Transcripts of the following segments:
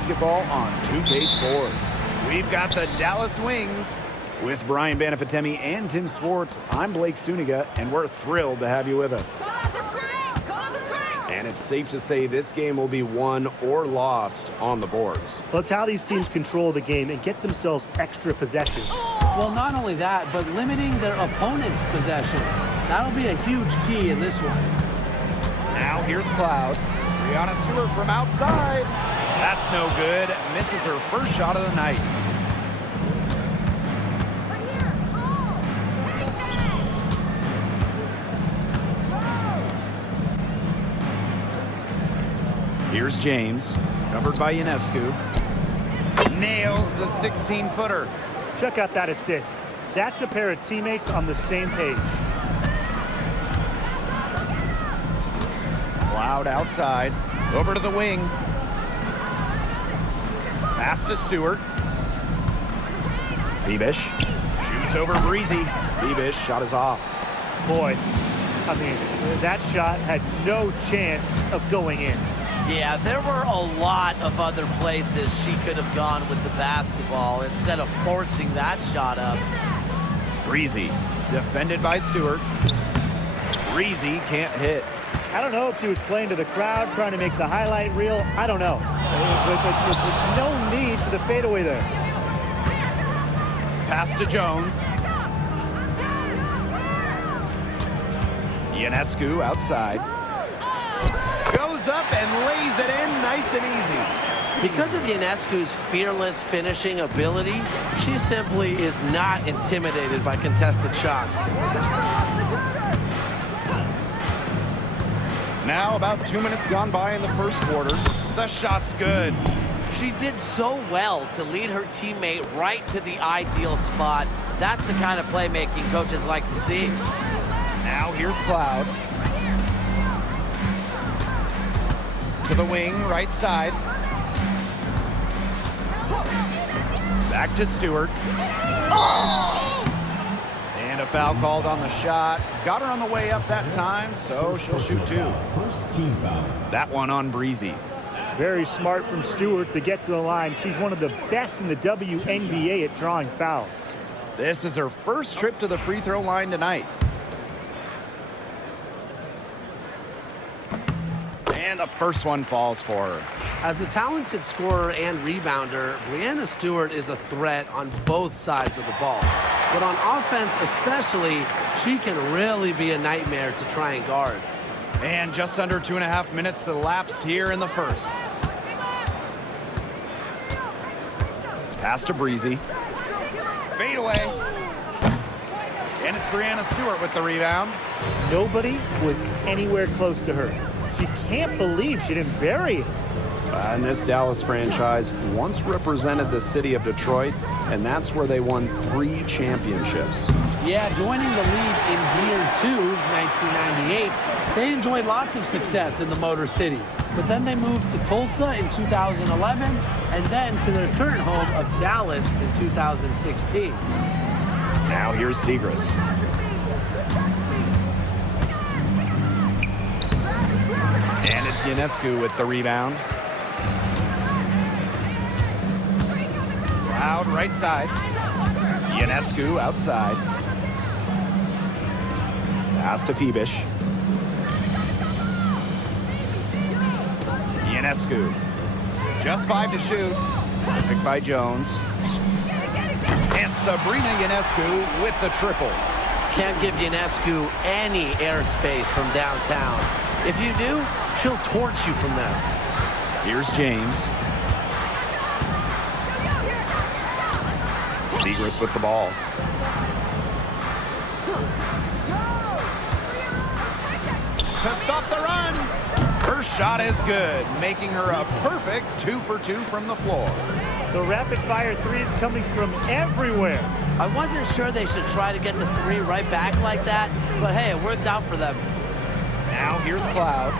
basketball on 2K Sports. We've got the Dallas Wings. With Brian Banafitemi and Tim Swartz, I'm Blake Suniga, and we're thrilled to have you with us. And it's safe to say this game will be won or lost on the boards. Well, it's how these teams control the game and get themselves extra possessions. Well, not only that, but limiting their opponent's possessions. That'll be a huge key in this one. Now here's Cloud. Brianna Stewart from outside. That's no good. Misses her first shot of the night. Here's James, covered by Ionescu. Nails the 16-footer. Check out that assist. That's a pair of teammates on the same page. Cloud outside, over to the wing. Pass to Stewart. Bebish shoots over Breezy. Bebish shot is off. Boy, I mean, that shot had no chance of going in. Yeah, there were a lot of other places she could have gone with the basketball instead of forcing that shot up. Breezy, defended by Stewart. Breezy can't hit. I don't know if she was playing to the crowd, trying to make the highlight reel. I don't know. But no need for the fadeaway there. Pass to Jones. Ionescu outside. Goes up and lays it in nice and easy. Because of Ionescu's fearless finishing ability, she simply is not intimidated by contested shots. Now about 2 minutes gone by in the first quarter. The shot's good. She did so well to lead her teammate right to the ideal spot. That's the kind of playmaking coaches like to see. Now here's Cloud. To the wing, right side. Back to Stewart. And a foul called on the shot. Got her on the way up that time, so she'll shoot two. First team foul. That one on Breezy. Very smart from Stewart to get to the line. She's one of the best in the WNBA at drawing fouls. This is her first trip to the free throw line tonight. And the first one falls for her. As a talented scorer and rebounder, Brianna Stewart is a threat on both sides of the ball. But on offense especially, she can really be a nightmare to try and guard. And just under 2.5 minutes elapsed here in the first. Pass to Breezy. Fade away. And it's Brianna Stewart with the rebound. Nobody was anywhere close to her. She can't believe she didn't bury it. And this Dallas franchise once represented the city of Detroit, and that's where they won 3 championships. Yeah, joining the league in Year 2, 1998, they enjoyed lots of success in the Motor City. But then they moved to Tulsa in 2011, and then to their current home of Dallas in 2016. Now here's Segrist. And it's Ionescu with the rebound. Cloud right side. Ionescu outside. Pass to Bebish. Ionescu. Just 5 to shoot. Picked by Jones. And Sabrina Ionescu with the triple. Can't give Ionescu any airspace from downtown. If you do, she'll torch you from there. Here's James. Segrist with the ball. To stop the run. Her shot is good, making her a perfect 2 for 2 from the floor. The rapid-fire threes coming from everywhere. I wasn't sure they should try to get the 3 right back like that, but hey, it worked out for them. Now here's Cloud.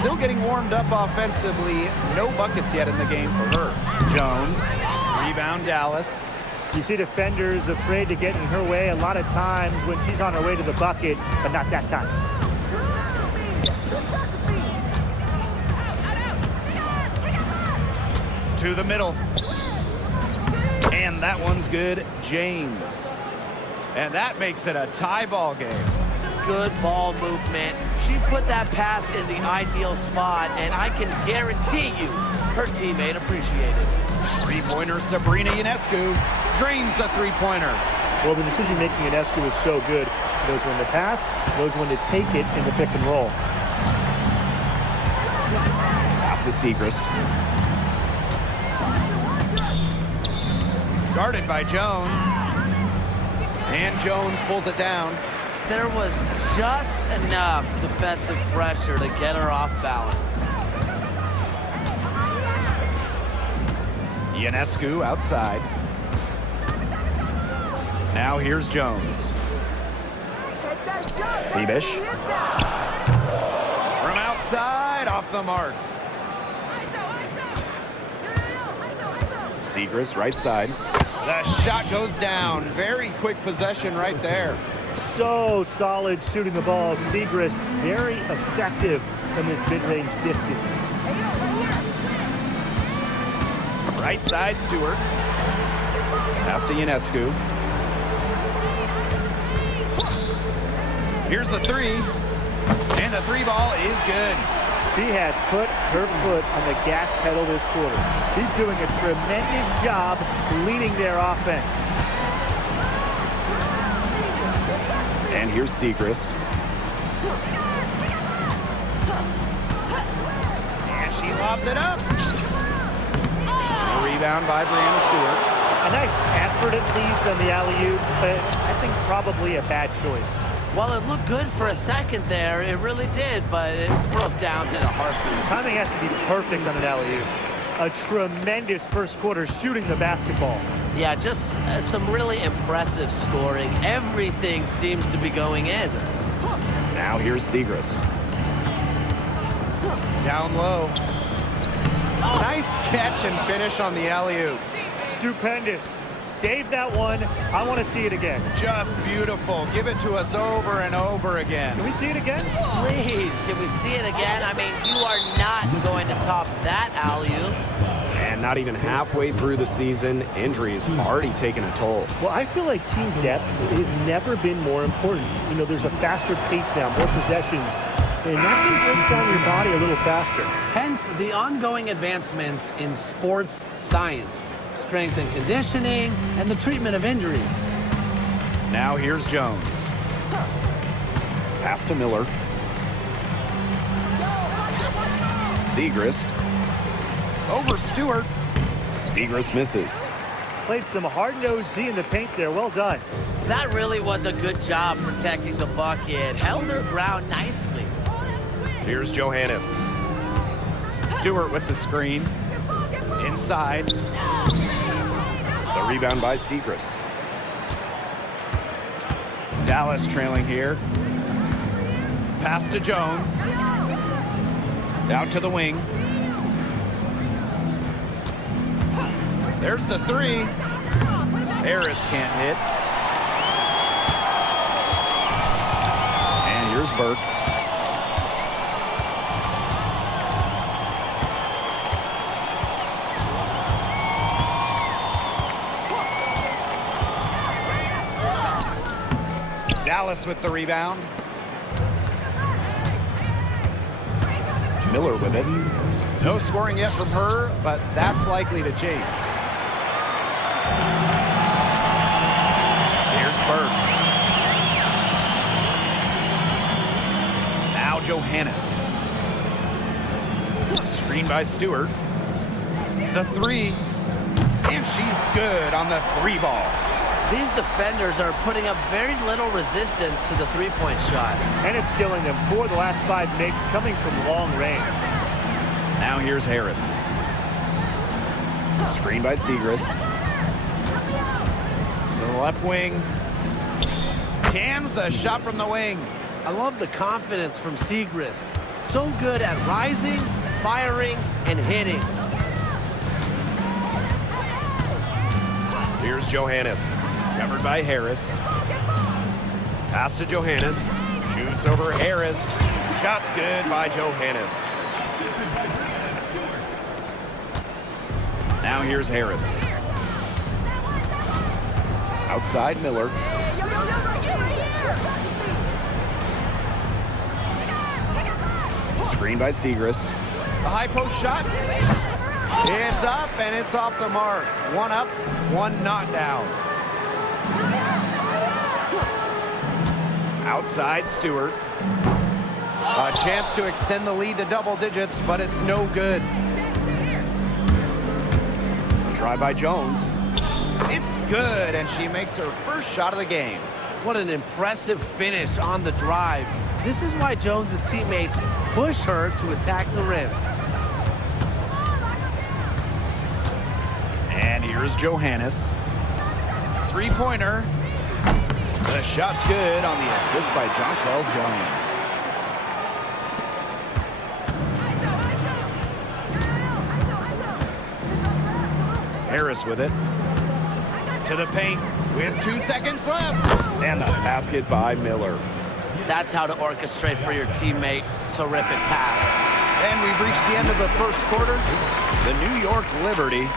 Still getting warmed up offensively. No buckets yet in the game for her. Jones. Rebound Dallas. You see defenders afraid to get in her way a lot of times when she's on her way to the bucket, but not that time. To the middle. And that one's good, James. And that makes it a tie ball game. Good ball movement. She put that pass in the ideal spot, and I can guarantee you her teammate appreciated it. Three-pointer Sabrina Ionescu drains the three-pointer. Well, the decision-making in Ionescu is so good. She knows when to pass, knows when to take it in the pick and roll. Pass to Segrist. Guarded by Jones. And Jones pulls it down. There was just enough defensive pressure to get her off balance. Ionescu outside. Now here's Jones. Fibish. From outside, off the mark. Segrist, right side. The shot goes down. Very quick possession right there. So solid shooting the ball. Segrist, very effective from this mid-range distance. Right side, Stewart. Pass to Ionescu. Here's the three. And the three ball is good. She has put her foot on the gas pedal this quarter. She's doing a tremendous job leading their offense. And here's Segrist. And she lobs it up. A rebound by Brianna Stewart. A nice effort at least on the alley-oop, but I think probably a bad choice. Well, it looked good for a second there. It really did, but it broke down in a heartbeat. Timing has to be perfect on an alley-oop. A tremendous first quarter shooting the basketball. Yeah, just some really impressive scoring. Everything seems to be going in. Now here's Segrist. Down low. Nice catch and finish on the alley-oop. Stupendous. Save that one. I want to see it again. Just beautiful. Give it to us over and over again. Can we see it again? Please, can we see it again? I mean, you are not going to top that alley-oop. And not even halfway through the season, injuries already taken a toll. Well, I feel like team depth has never been more important. You know, there's a faster pace now, more possessions, and that can break down your body a little faster. Hence the ongoing advancements in sports science, strength and conditioning, and the treatment of injuries. Now here's Jones. Pass to Miller. Segrist. Over Stewart. Segrist misses. Played some hard-nosed D in the paint there. Well done. That really was a good job protecting the bucket. Held her ground nicely. Here's Johannes. Stewart with the screen. Inside. The rebound by Segrist. Dallas trailing here. Pass to Jones. Out to the wing. There's the three. Harris can't hit. And here's Burke. Dallas with the rebound. Miller with it. No scoring yet from her, but that's likely to change. Here's Burke. Now Johannes. Screen by Stewart. The three. And she's good on the three ball. These defenders are putting up very little resistance to the three-point shot. And it's killing them. 4 of the last 5 makes coming from long range. Now here's Harris. Screen by Segrist. To the left wing. Cans the shot from the wing. I love the confidence from Segrist. So good at rising, firing, and hitting. Here's Johannes. Covered by Harris. Pass to Johannes. Shoots over Harris. Shot's good by Johannes. Now here's Harris. Outside Miller. Screen by Segrist. The high post shot. It's up and it's off the mark. One up, one not down. Outside Stewart. A chance to extend the lead to double digits, but it's no good. A try by Jones. It's good, and she makes her first shot of the game. What an impressive finish on the drive. This is why Jones's teammates push her to attack the rim. And here's Johannes. Three-pointer. The shot's good on the assist by Jonquel Jones. Harris with it. To the paint with 2 seconds left. And the basket by Miller. That's how to orchestrate for your teammate. Terrific pass. And we've reached the end of the first quarter. The New York Liberty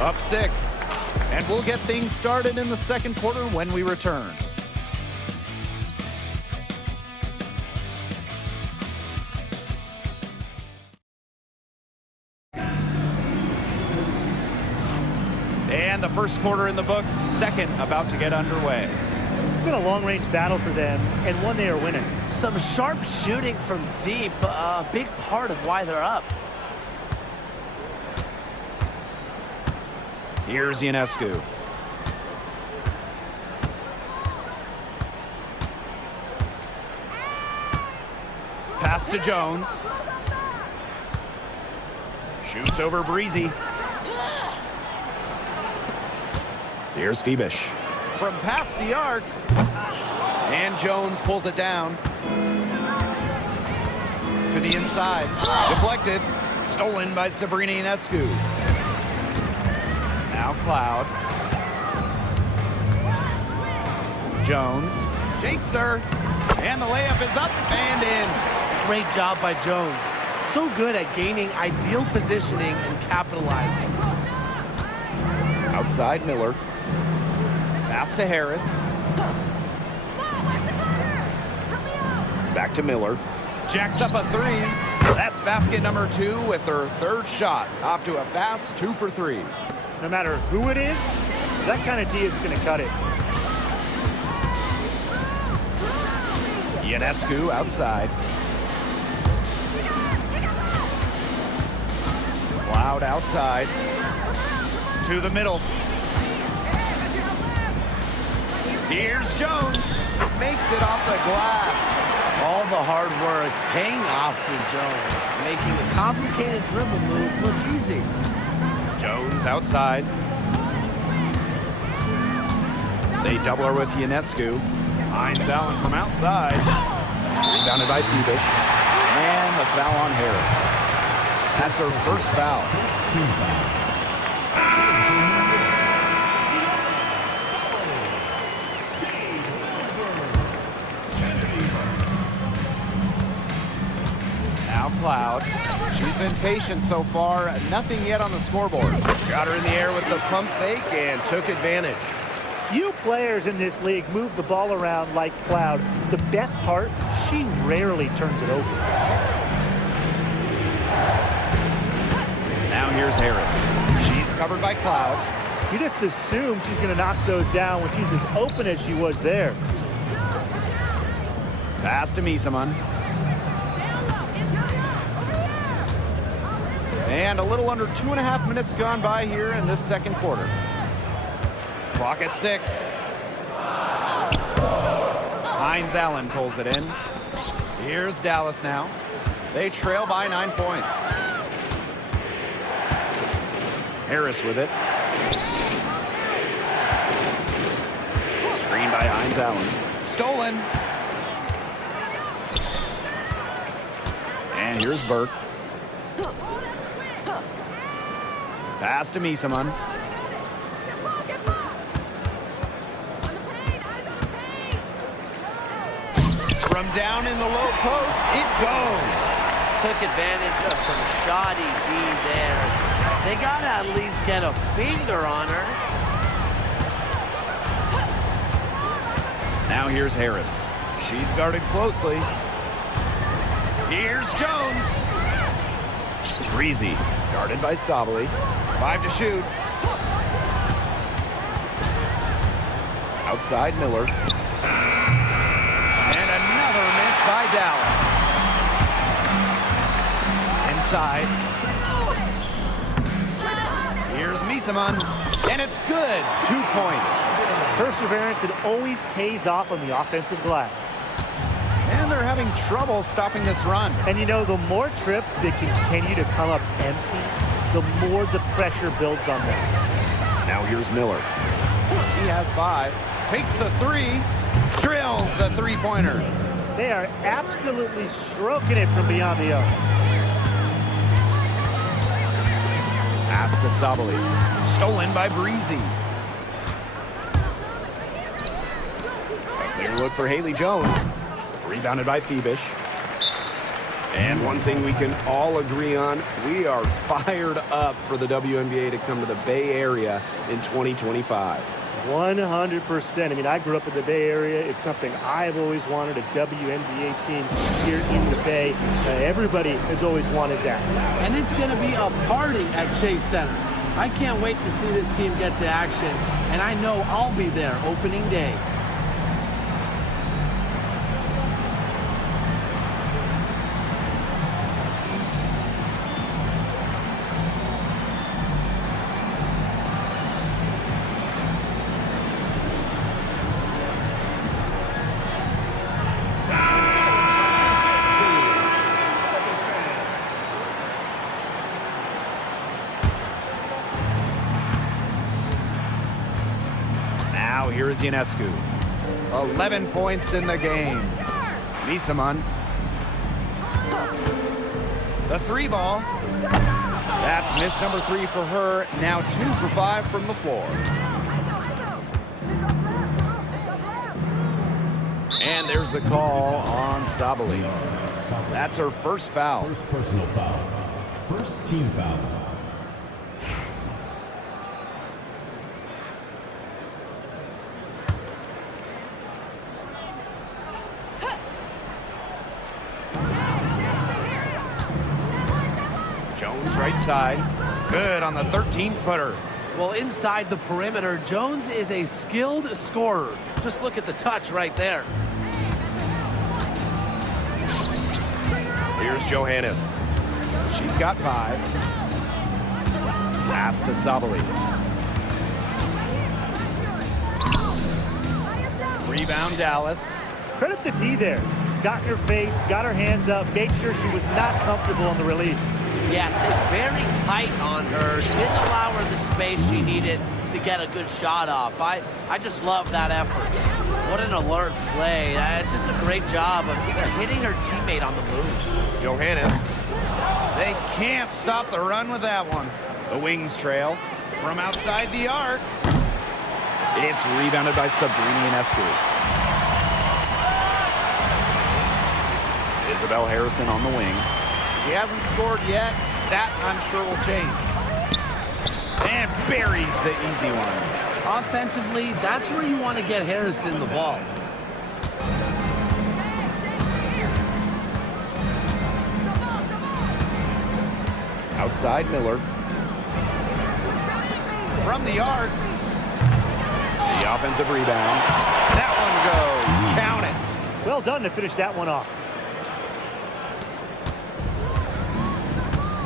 up 6. And we'll get things started in the second quarter when we return. And the first quarter in the books, second about to get underway. It's been a long-range battle for them, and one they are winning. Some sharp shooting from deep, a big part of why they're up. Here's Ionescu. Pass to Jones. Shoots over Breezy. Here's Phoebish. From past the arc. And Jones pulls it down. To the inside. Deflected. Stolen by Sabrina Ionescu. Now Cloud. Jones. Jakes her. And the layup is up and in. Great job by Jones. So good at gaining ideal positioning and capitalizing. Outside Miller. Pass to Harris. Back to Miller. Jacks up a three. That's basket number 2 with her third shot. Off to a fast 2 for 3. No matter who it is, that kind of D is going to cut it. Ionescu outside. Cloud outside. To the middle. Here's Jones. Makes it off the glass. All the hard work paying off for Jones, making a complicated dribble move look easy. Jones outside. They double her with Ionescu. Hines Allen from outside. Rebounded by Phoebish. And the foul on Harris. That's her first foul. Team foul. Now Cloud. She's been patient so far. Nothing yet on the scoreboard. Got her in the air with the pump fake and took advantage. Few players in this league move the ball around like Cloud. The best part, she rarely turns it over. Now here's Harris. She's covered by Cloud. You just assume she's going to knock those down when she's as open as she was there. Pass to Misaman. And a little under 2.5 minutes gone by here in this second quarter. Clock at 6. Hines Allen pulls it in. Here's Dallas now. They trail by 9 points. Harris with it. Screen by Hines Allen. Stolen. And here's Burke. Pass to Misaman. From down in the low post, it goes. Took advantage of some shoddy D there. They gotta at least get a finger on her. Now here's Harris. She's guarded closely. Here's Jones. Breezy, guarded by Sabali. 5 to shoot. Outside Miller. And another miss by Dallas. Inside. Here's Misaman. And it's good. 2 points. Perseverance, it always pays off on the offensive glass. And they're having trouble stopping this run. And you know, the more trips that continue to come up empty, the more the pressure builds on them. Now here's Miller. He has 5. Takes the 3. Drills the three-pointer. They are absolutely stroking it from beyond the arc. Pass to Sabali. Stolen by Breezy. Clear look for Haley Jones. Rebounded by Phoebish. And one thing we can all agree on, we are fired up for the WNBA to come to the Bay Area in 2025. 100%. I mean, I grew up in the Bay Area. It's something I've always wanted, a WNBA team here in the Bay. Everybody has always wanted that. And it's going to be a party at Chase Center. I can't wait to see this team get to action, and I know I'll be there opening day. Now here's Ionescu. 11 points in the game. Misaman. The 3 ball. That's miss number 3 for her. Now 2 for 5 from the floor. And there's the call on Sabali. That's her first foul. First personal foul. First team foul. Jones right side. Good on the 13-footer. Well, inside the perimeter, Jones is a skilled scorer. Just look at the touch right there. Here's Johannes. She's got 5. Pass to Sabali. Rebound Dallas. Credit the D there. Got in her face, got her hands up, made sure she was not comfortable on the release. Yeah, stayed very tight on her. Didn't allow her the space she needed to get a good shot off. I just love that effort. What an alert play. It's just a great job of hitting her teammate on the move. Johannes. They can't stop the run with that one. The Wings trail from outside the arc. It's rebounded by Sabrina Ionescu. Isabel Harrison on the wing. He hasn't scored yet. That, I'm sure, will change. And buries the easy one. Offensively, that's where you want to get Harrison the ball. Outside Miller. From the arc. The offensive rebound. That one goes. Count it. Well done to finish that one off.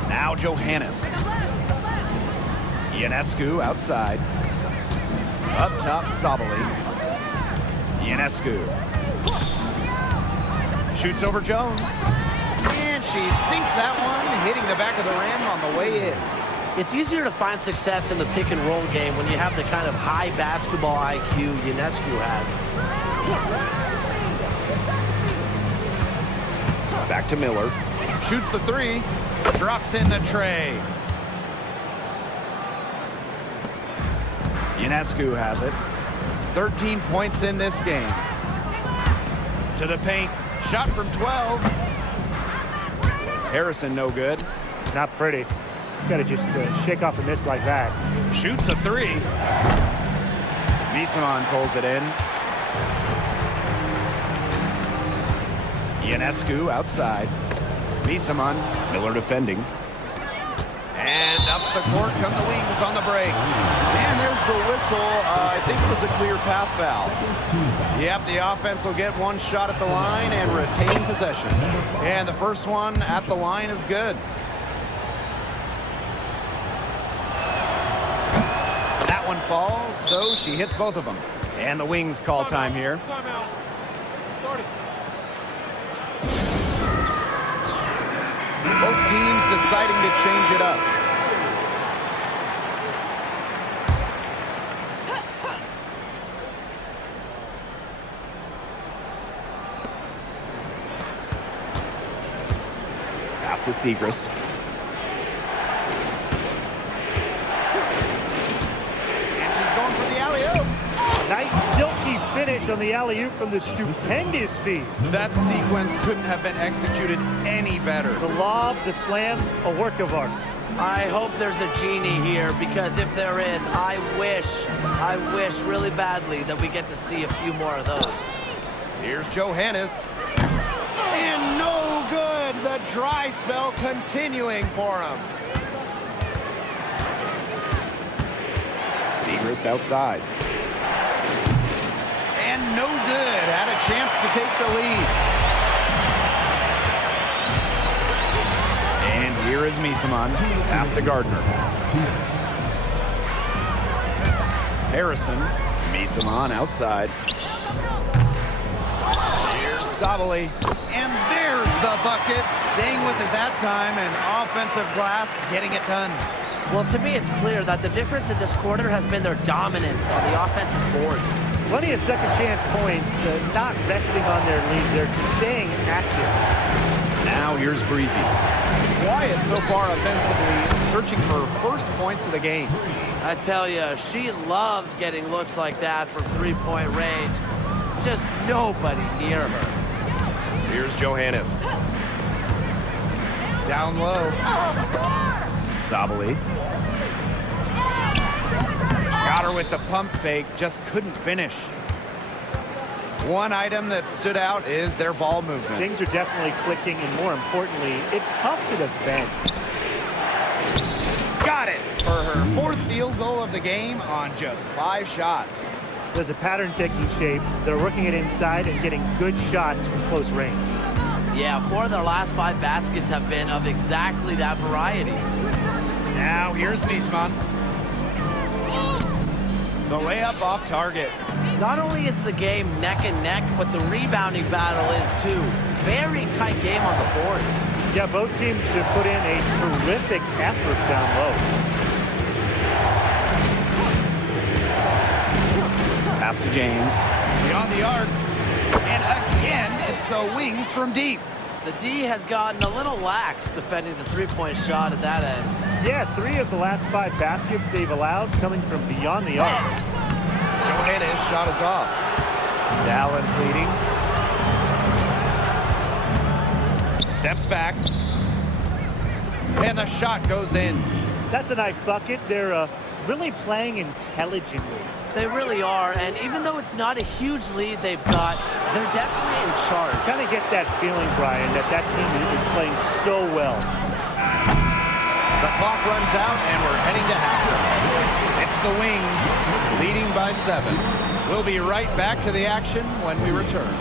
Now Johannes. Ionescu outside. Up top, Sabali. Ionescu. Shoots over Jones. And she sinks that one, hitting the back of the rim on the way in. It's easier to find success in the pick and roll game when you have the kind of high basketball IQ Ionescu has. Back to Miller. Shoots the 3. Drops in the tray. Ionescu has it. 13 points in this game. To the paint. Shot from 12. Harrison no good. Not pretty. Got to just shake off a miss like that. Shoots a three. Misamon pulls it in. Ionescu outside. Misamon, Miller defending. And up the court come the Wings on the break. And there's the whistle. I think it was a clear path foul. Yep, the offense will get one shot at the line and retain possession. And the first one at the line is good. That one falls, so she hits both of them. And the Wings call time here. Timeout. Starting. Both teams deciding to change it up. Pass to Segrist. And she's going for the alley-oop. Nice silky finish on the alley-oop from the stupendous feed. That sequence couldn't have been executed any better. The lob, the slam, a work of art. I hope there's a genie here, because if there is, I wish really badly that we get to see a few more of those. Here's Johannes. And no good. The dry spell continuing for him. Segrist outside. And no good. Had a chance to take the lead. And here is Misamon. Pass to Gardner. Harrison. Misamon outside. Here's Sabali. And there's the bucket. Staying with it that time, and offensive glass getting it done. Well, to me, it's clear that the difference in this quarter has been their dominance on the offensive boards. Plenty of second chance points, not resting on their leads. They're staying active. Now here's Breezy. Quiet so far offensively, searching for first points of the game. I tell you, she loves getting looks like that from three-point range. Just nobody near her. Here's Johannes. Down low. Sabali. Got her with the pump fake, just couldn't finish. One item that stood out is their ball movement. Things are definitely clicking, and more importantly, it's tough to defend. Got it for her fourth field goal of the game on just 5 shots. There's a pattern taking shape. They're working it inside and getting good shots from close range. Yeah, 4 of their last 5 baskets have been of exactly that variety. Now here's Misamon. The layup off target. Not only is the game neck and neck, but the rebounding battle is too. Very tight game on the boards. Yeah, both teams have put in a terrific effort down low. Pass to James. Beyond the arc. And again, it's the Wings from deep. The D has gotten a little lax defending the three-point shot at that end. Yeah, 3 of the last 5 baskets they've allowed coming from beyond the arc. Johannes shot is off. Dallas leading. Steps back. And the shot goes in. That's a nice bucket. They're really playing intelligently. They really are, and even though it's not a huge lead they've got, they're definitely in charge. Kind of get that feeling, Brian, that team is playing so well. The clock runs out, and we're heading to halftime. It's the Wings leading by 7. We'll be right back to the action when we return.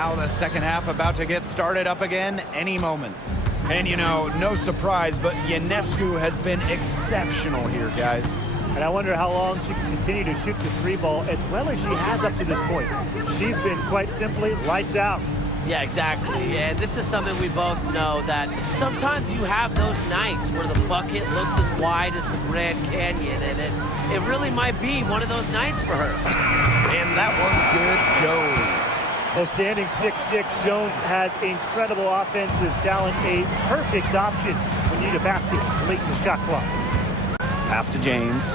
Now the second half about to get started up again any moment. And you know, no surprise, but Ionescu has been exceptional here, guys. And I wonder how long she can continue to shoot the three ball as well as she has up to this point. She's been quite simply lights out. Yeah, exactly. And this is something we both know, that sometimes you have those nights where the bucket looks as wide as the Grand Canyon, and it really might be one of those nights for her. And that one's good. Jones. Well, standing 6'6", Jones has incredible offensive talent, a perfect option when you need a basket late in the shot clock. Pass to James.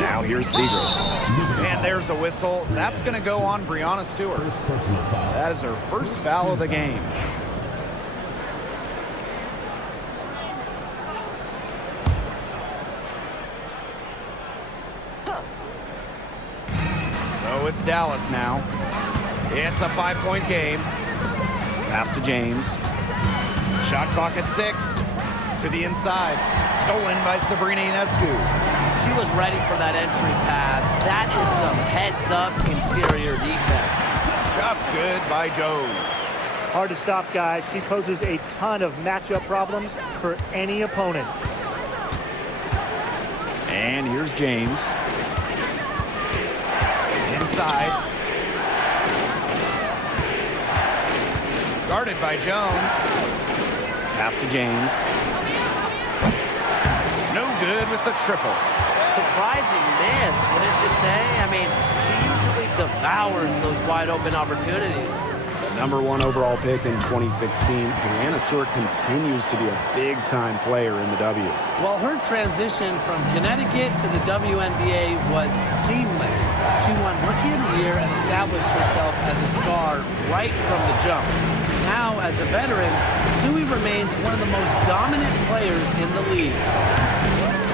Now here's Segrist. And there's a whistle. That's going to go on Breanna Stewart. That is her first foul of the game. So it's Dallas now. It's a 5-point game. Pass to James. Shot clock at 6. To the inside. Stolen by Sabrina Ionescu. She was ready for that entry pass. That is some heads-up interior defense. Shot's good by Jones. Hard to stop, guys. She poses a ton of matchup problems for any opponent. And here's James. Inside. Guarded by Jones. Pass to James. No good with the triple. Surprising miss, wouldn't you say? I mean, she usually devours those wide open opportunities. Number 1 overall pick in 2016, Breanna Stewart continues to be a big-time player in the W. Well, her transition from Connecticut to the WNBA was seamless. She won Rookie of the Year and established herself as a star right from the jump. Now, as a veteran, Stewie remains one of the most dominant players in the league.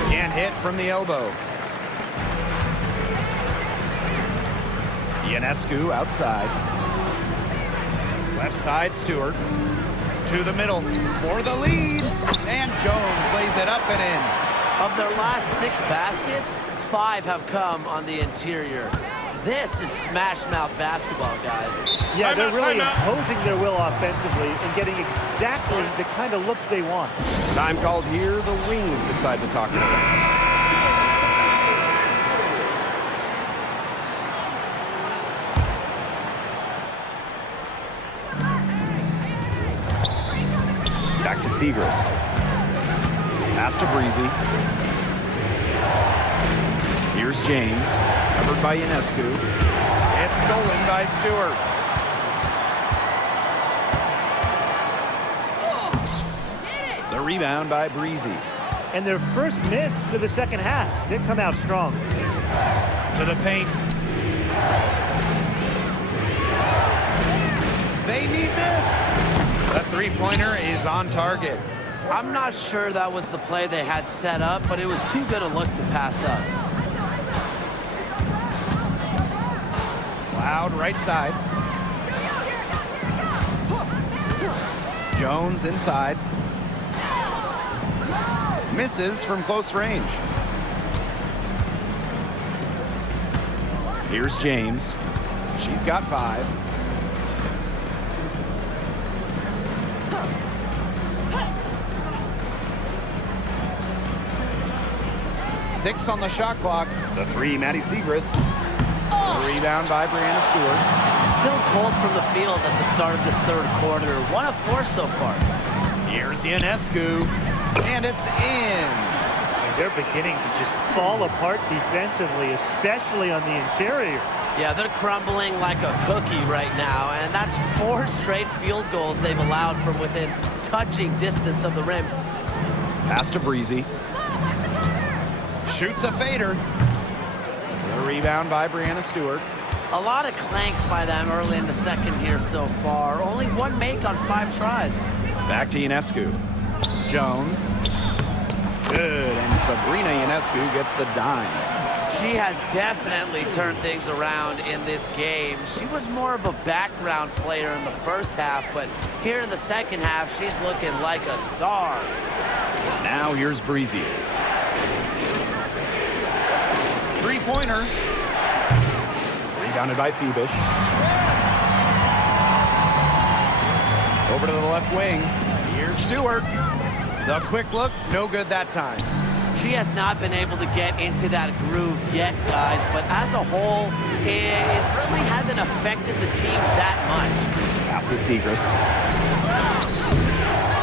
Can't hit from the elbow. Ionescu outside. Left side, Stewart. To the middle for the lead. And Jones lays it up and in. Of their last 6 baskets, 5 have come on the interior. This is smash-mouth basketball, guys. Yeah, they're really imposing their will offensively and getting exactly the kind of looks they want. Time called here. The Wings decide to talk to them. Back to Segrist. Pass to Breezy. Here's James. Covered by Ionescu. It's stolen by Stewart. The rebound by Breezy. And their first miss of the second half. They come out strong. To the paint. They need this. The three-pointer is on target. I'm not sure that was the play they had set up, but it was too good a look to pass up. Loud right side. Jones inside. Misses from close range. Here's James. She's got 5. Six on the shot clock. The 3, Maddie Segrist. The rebound by Breanna Stewart. Still cold from the field at the start of this third quarter. 1 of 4 so far. Here's Ionescu. And it's in. They're beginning to just fall apart defensively, especially on the interior. Yeah, they're crumbling like a cookie right now, and that's 4 straight field goals they've allowed from within touching distance of the rim. Pass to Breezy. Shoots a fader. The rebound by Breanna Stewart. A lot of clanks by them early in the second here so far. Only 1 make on 5 tries. Back to Ionescu. Jones. Good, and Sabrina Ionescu gets the dime. She has definitely turned things around in this game. She was more of a background player in the first half, but here in the second half, she's looking like a star. Now here's Breezy. Three-pointer. Rebounded by Phoebish. Over to the left wing. Here's Stewart. The quick look, no good that time. She has not been able to get into that groove yet, guys, but as a whole, it really hasn't affected the team that much. Pass to Segrist.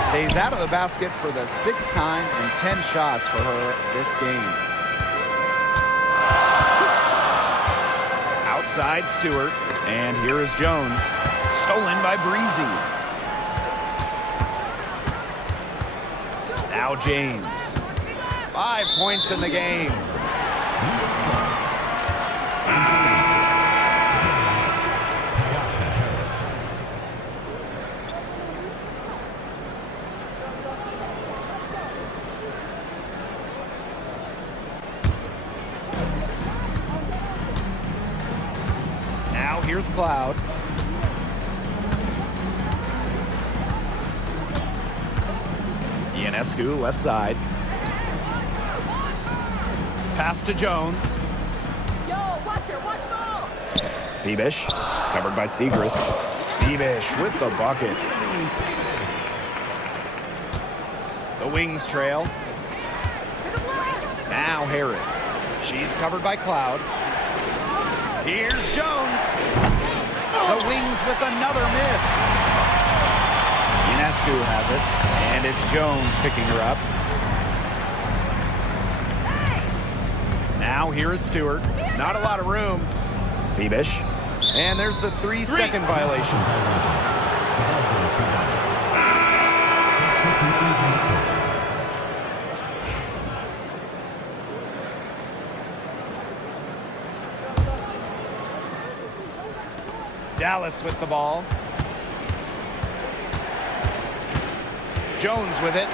Stays out of the basket for the 6th time and 10 shots for her this game. Outside Stewart, and here is Jones. Stolen by Breezy. Now James. 5 points in the game. Now here's Cloud. Ionescu, left side. Pass to Jones. Yo, watch her, watch ball. Phoebish, covered by Segrist. Phoebish with the bucket. The wings trail. Now Harris. She's covered by Cloud. Here's Jones. The wings with another miss. Ionescu has it, and it's Jones picking her up. Now here is Stewart. Not a lot of room. Phoebish. And there's the 3-second violation. Dallas with the ball. Jones with it.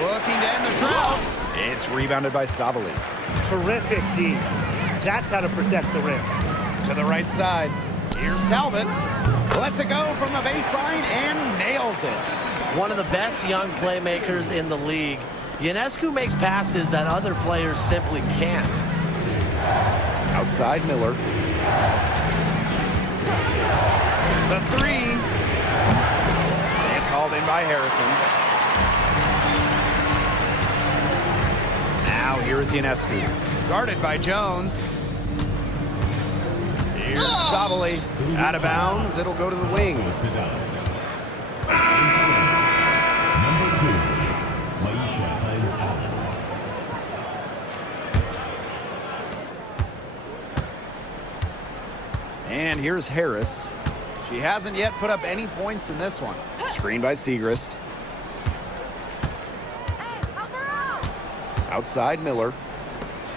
Looking to end the drought. It's rebounded by Savali. Terrific D. That's how to protect the rim. To the right side. Here's Calvin. Lets it go from the baseline and nails it. One of the best young playmakers in the league. Ionescu makes passes that other players simply can't. Outside Miller. The 3. It's hauled in by Harrison. Now here is Ionescu. Guarded by Jones. Here's Savali. Out of bounds. It'll go to the wings. Number 2, Maisha Hines out. And here's Harris. She hasn't yet put up any points in this one. Screened by Segrist. Outside Miller.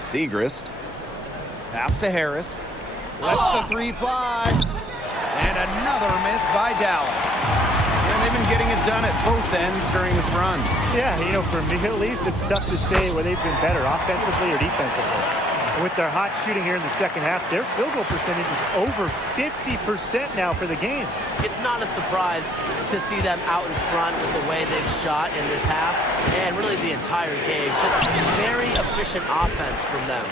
Segrist. Pass to Harris. Lets the 3 fly. And another miss by Dallas. And they've been getting it done at both ends during this run. Yeah, you know, for me at least, it's tough to say where they've been better, offensively or defensively. And with their hot shooting here in the second half, their field goal percentage is over 50% now for the game. It's not a surprise to see them out in front with the way they've shot in this half and really the entire game. Just very efficient offense from them.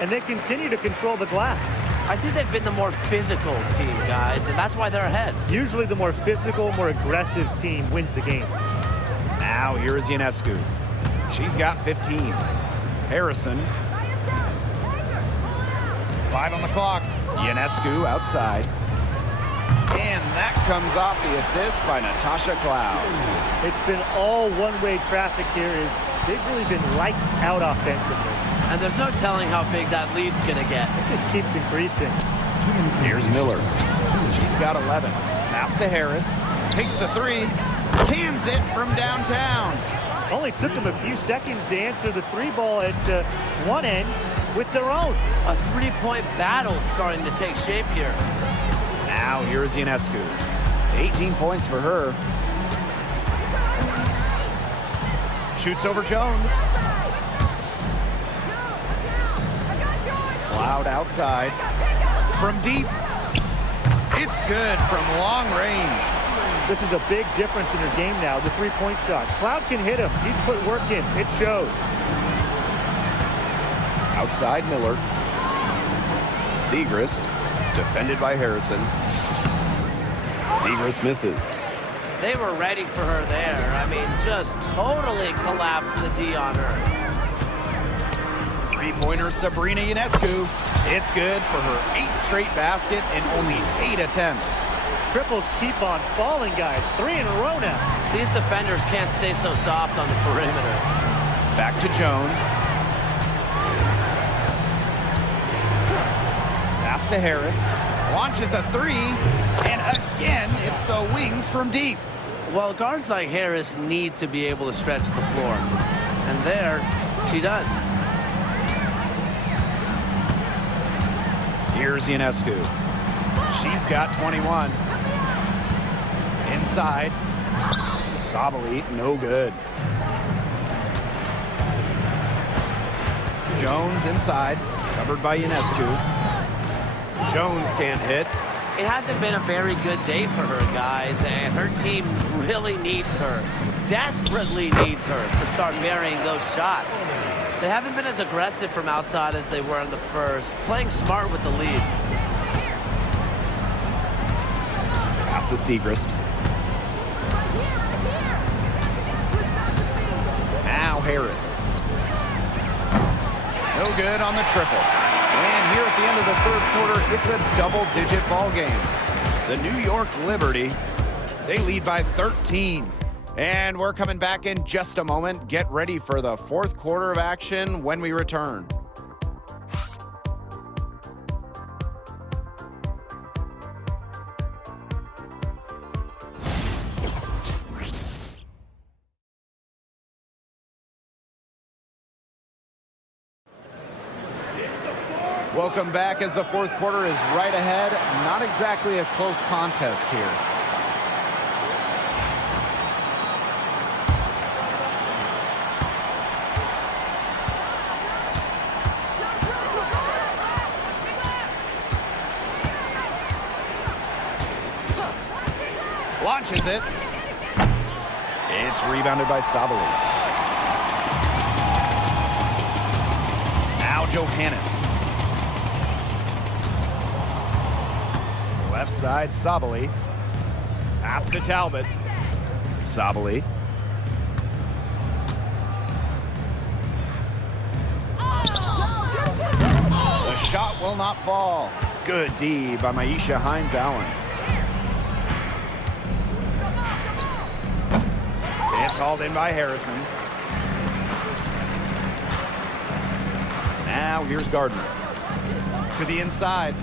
And they continue to control the glass. I think they've been the more physical team, guys, and that's why they're ahead. Usually the more physical, more aggressive team wins the game. Now here is Ionescu. She's got 15. Harrison. 5 on the clock. Ionescu outside. And that comes off the assist by Natasha Cloud. It's been all one-way traffic here. They've really been lights out offensively. And there's no telling how big that lead's going to get. It just keeps increasing. Here's Miller. She's got 11. Pass to Harris. Takes the 3. Cans it from downtown. Only took them a few seconds to answer the 3 ball at one end with their own. A 3-point battle starting to take shape here. Now here's Ionescu. 18 points for her. Shoots over Jones. Cloud outside. From deep. It's good from long range. This is a big difference in her game now, the 3-point shot. Cloud can hit him. She's put work in. It shows. Outside Miller. Segrist, defended by Harrison. Segrist misses. They were ready for her there. I mean, just totally collapsed the D on her. Three-pointer Sabrina Ionescu. It's good for her 8th straight basket in only 8 attempts. Triples keep on falling, guys. 3 in a row now. These defenders can't stay so soft on the perimeter. Back to Jones. Pass to Harris. Launches a 3. And again, it's the wings from deep. Well, guards like Harris need to be able to stretch the floor. And there, she does. Here's Ionescu. She's got 21. Inside. Sabali, no good. Jones inside, covered by Ionescu. Jones can't hit. It hasn't been a very good day for her, guys, and her team really needs her, desperately needs her to start burying those shots. They haven't been as aggressive from outside as they were in the first, playing smart with the lead. Pass to Segrist. Now Harris. No good on the triple. And here at the end of the third quarter, it's a double-digit ball game. The New York Liberty, they lead by 13. And we're coming back in just a moment. Get ready for the fourth quarter of action when we return. Welcome back as the fourth quarter is right ahead. Not exactly a close contest here. Launches it. It's rebounded by Sabali. Now Johannes. Left side, Sabali. Pass to Talbot. Sabali. The shot will not fall. Good D by Maisha Hines-Allen. It's called in by Harrison. Now here's Gardner. To the inside.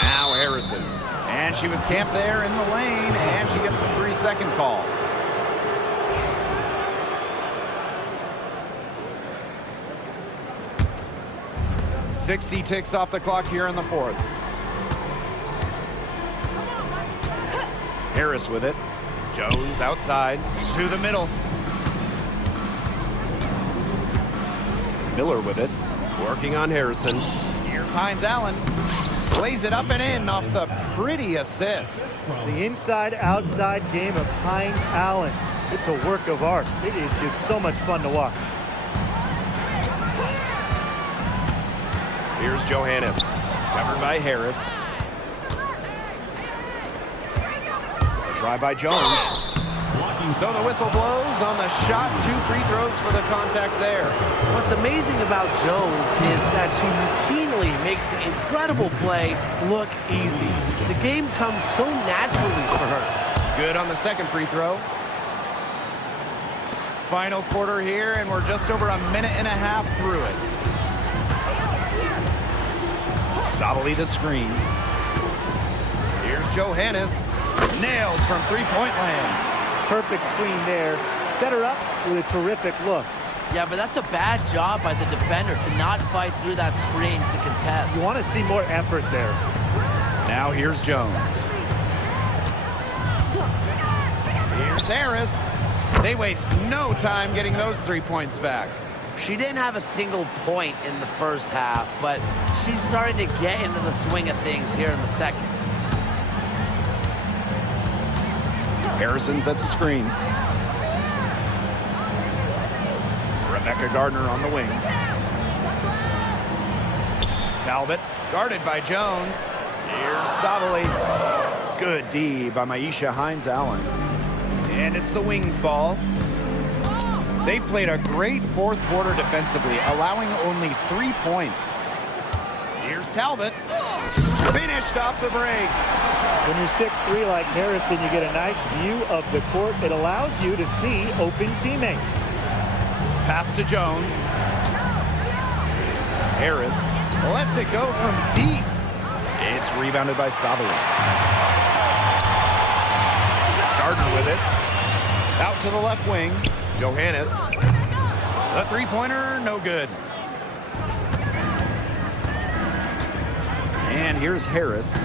Now Harrison. And she was camped there in the lane, and she gets a 3-second call. .60 ticks off the clock here in the fourth. Harris with it. Jones outside to the middle. Miller with it. Working on Harrison. Here's Hines-Allen. Plays it up and in off the pretty assist. The inside-outside game of Hines-Allen. It's a work of art. It is just so much fun to watch. Here's Johannes. Covered by Harris. Try by Jones. So the whistle blows on the shot. 2 free throws for the contact there. What's amazing about Jones is that she routinely makes the incredible play look easy. The game comes so naturally for her. Good on the second free throw. Final quarter here, and we're just over a minute and a half through it. Sabali the screen. Here's Johannes. Nailed from three-point land. Perfect screen there. Set her up with a terrific look. Yeah, but that's a bad job by the defender to not fight through that screen to contest. You want to see more effort there. Now here's Jones. Here's Harris. They waste no time getting those 3 points back. She didn't have a single point in the first half, but she's starting to get into the swing of things here in the second. Harrison sets a screen. Becca Gardner on the wing. Talbot Guarded by Jones. Here's Sabali. Good D by Maisha Hines-Allen. And it's the Wings ball. They played a great fourth quarter defensively, allowing only 3 points. Here's Talbot. Finished off the break. When you're 6'3" like Harrison, you get a nice view of the court. It allows you to see open teammates. Pass to Jones. Harris lets it go from deep. It's rebounded by Sabali. Gardner with it. Out to the left wing. Johannes. The three-pointer, no good. And here's Harris.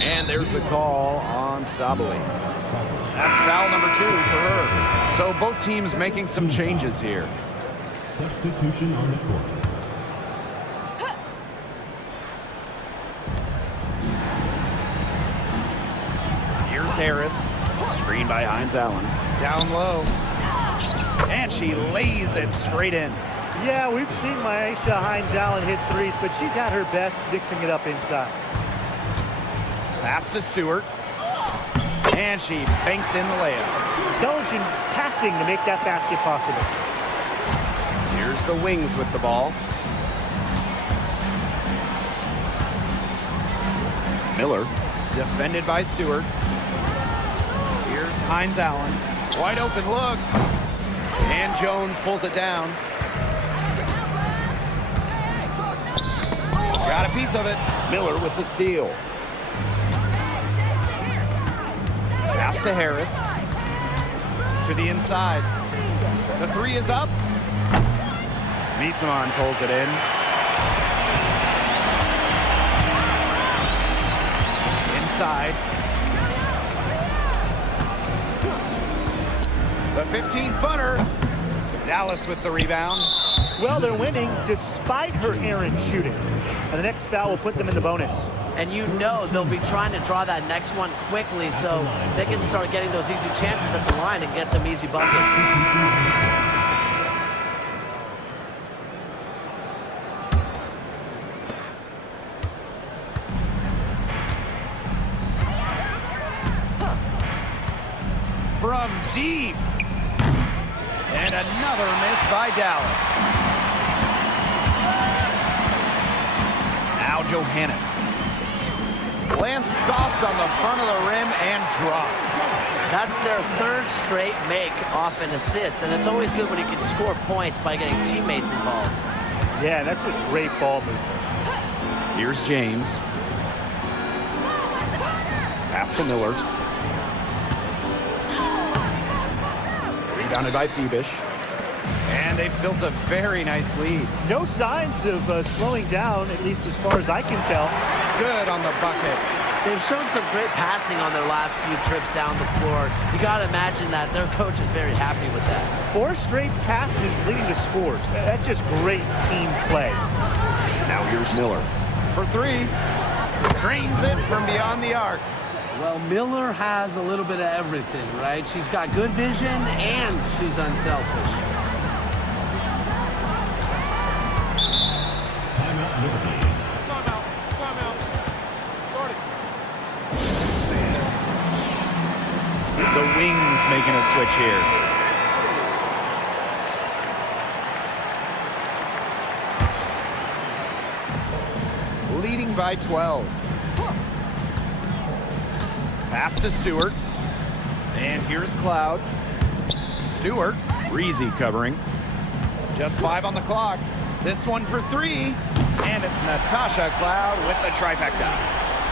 And there's the call on Sabali. That's foul number 2 for her. So both teams making some changes here. Substitution on the court. Here's Harris. Screened by Hines-Allen. Down low. And she lays it straight in. Yeah, we've seen Maisha Hines-Allen hit threes, but she's had her best mixing it up inside. Pass to Stewart. And she banks in the layup. Intelligent passing to make that basket possible. Here's the Wings with the ball. Miller, defended by Stewart. Here's Hines-Allen. Wide open look. And Jones pulls it down. Got a piece of it. Miller with the steal. Pass to Harris. To the inside. The three is up. Misamon pulls it in. Inside. The 15-footer. Dallas with the rebound. Well, they're winning despite her errant shooting. And the next foul will put them in the bonus. And you know they'll be trying to draw that next one quickly so they can start getting those easy chances at the line and get some easy buckets. From deep. And another miss by Dallas. Now Johannes. Lands soft on the front of the rim and drops. That's their third straight make off an assist, and it's always good when you can score points by getting teammates involved. Yeah, that's just great ball movement. Here's James. Pass to Miller. Rebounded by Phoebish. And they've built a very nice lead. No signs of slowing down, at least as far as I can tell. Good on the bucket. They've shown some great passing on their last few trips down the floor. You got to imagine that their coach is very happy with that. 4 straight passes leading to scores. That's just great team play. Now here's Miller. For 3. Drains it from beyond the arc. Well, Miller has a little bit of everything, right? She's got good vision and she's unselfish. Timeout Liberty. Timeout. Timeout. Starting. The Wings making a switch here. Leading by 12. Pass to Stewart. And here's Cloud. Stewart, breezy covering. Just 5 on the clock. This one for 3. And it's Natasha Cloud with the trifecta.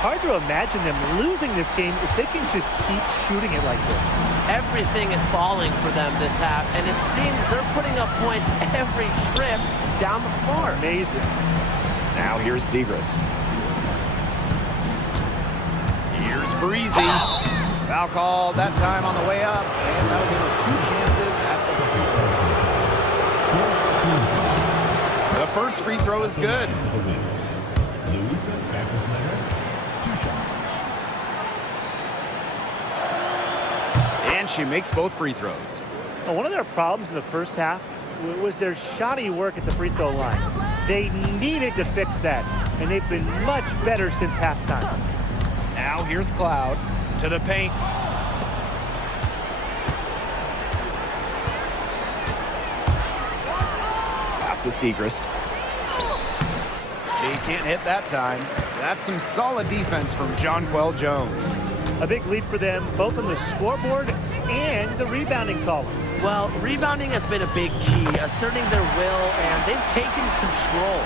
Hard to imagine them losing this game if they can just keep shooting it like this. Everything is falling for them this half, and it seems they're putting up points every trip down the floor. Amazing. Now here's Segrist. Here's Breezy. Foul called that time on the way up. And that'll give her 2 chances at the free throw. The first free throw is good. For the Wings. Louisa Baxter-Snyder, 2 shots. And she makes both free throws. Well, one of their problems in the first half was their shoddy work at the free throw line. They needed to fix that, and they've been much better since halftime. Now here's Cloud to the paint. Pass to Segrist. He can't hit that time. That's some solid defense from Jonquel Jones. A big lead for them, both on the scoreboard and the rebounding column. Well, rebounding has been a big key, asserting their will, and they've taken control.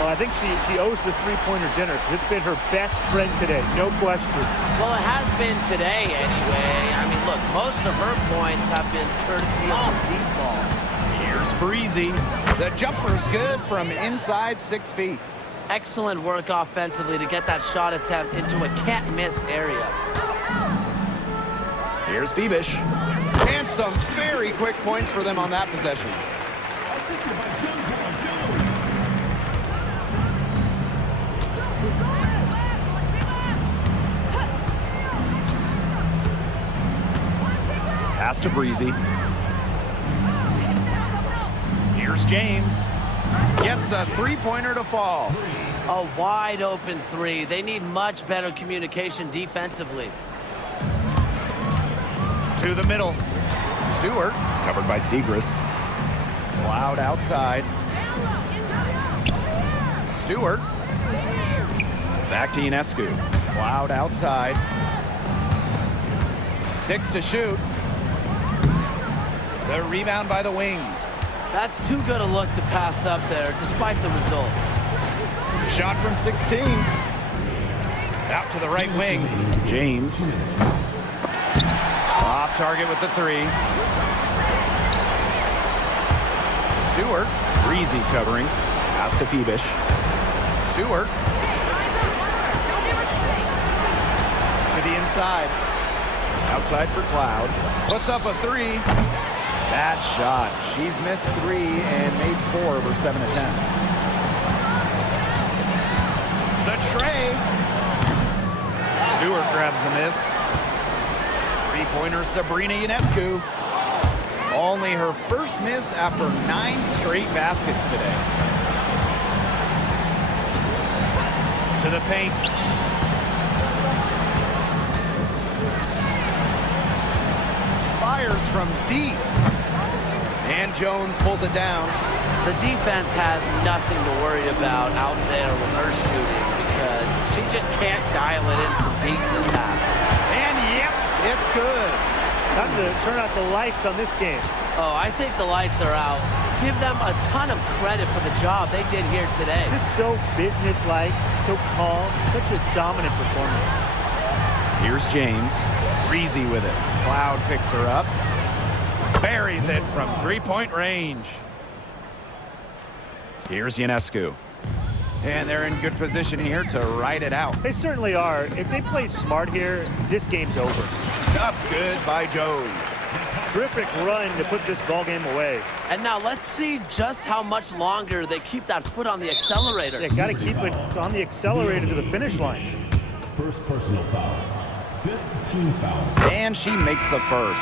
Oh, I think she owes the three-pointer dinner because it's been her best friend today, no question. Well, it has been today anyway. I mean, look, most of her points have been courtesy of the deep ball. Here's Breezy. The jumper's good from inside 6 feet. Excellent work offensively to get that shot attempt into a can't-miss area. Here's Phoebish. And some very quick points for them on that possession. Assisted by Jonquel Jones. Pass to Breezy. Here's James. Gets the three-pointer to fall. A wide-open three. They need much better communication defensively. To the middle. Stewart. Covered by Segrist. Cloud outside. Stewart. Back to Ionescu. Cloud outside. 6 to shoot. The rebound by the Wings. That's too good a look to pass up there, despite the result. Shot from 16. Out to the right wing. James. Off target with the three. Stewart. Breezy covering. Pass to Phoebish. Stewart. To the inside. Outside for Cloud. Puts up a three. Bad shot. She's missed 3 and made 4 of her 7 attempts. The tray. Stewart grabs the miss. Three-pointer Sabrina Ionescu. Only her first miss after 9 straight baskets today. To the paint. Fires from deep. And Jones pulls it down. The defense has nothing to worry about out there with her shooting because she just can't dial it in for deep this half. And yep, it's good. Time to turn out the lights on this game. Oh, I think the lights are out. Give them a ton of credit for the job they did here today. Just so businesslike, so calm, such a dominant performance. Here's James. Breezy with it. Cloud picks her up. Buries it from three-point range. Here's Ionescu. And they're in good position here to ride it out. They certainly are. If they play smart here, this game's over. That's good by Jones. Terrific run to put this ball game away. And now let's see just how much longer they keep that foot on the accelerator. They got to keep it on the accelerator to the finish line. First personal foul. 15 foul. And she makes the first.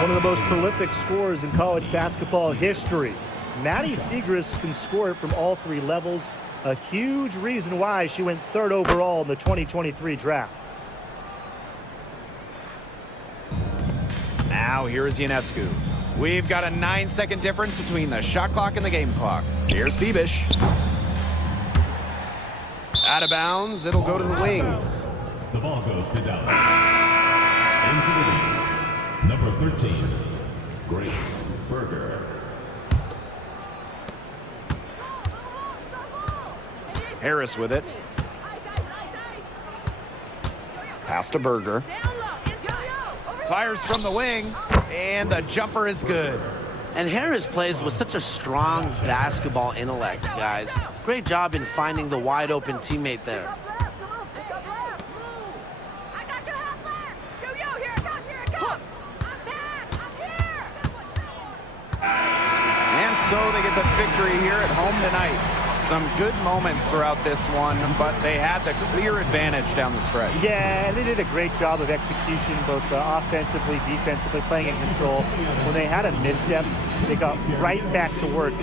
One of the most prolific scorers in college basketball history. Maddie Segrist can score it from all 3 levels. A huge reason why she went 3rd overall in the 2023 draft. Now here's Ionescu. We've got a 9-second difference between the shot clock and the game clock. Here's Phoebish. Out of bounds, it'll go to the Wings. The ball goes to Dallas. In for the Wings, number 13, Grace Berger. Harris with it. Pass to Berger. Fires from the wing, and the jumper is good. And Harris plays with such a strong basketball intellect, guys. Great job in finding the wide open teammate there. And so they get the victory here at home tonight. Some good moments throughout this one, but they had the clear advantage down the stretch. Yeah, and they did a great job of execution, both offensively, defensively, playing in control. When they had a misstep, they got right back to work.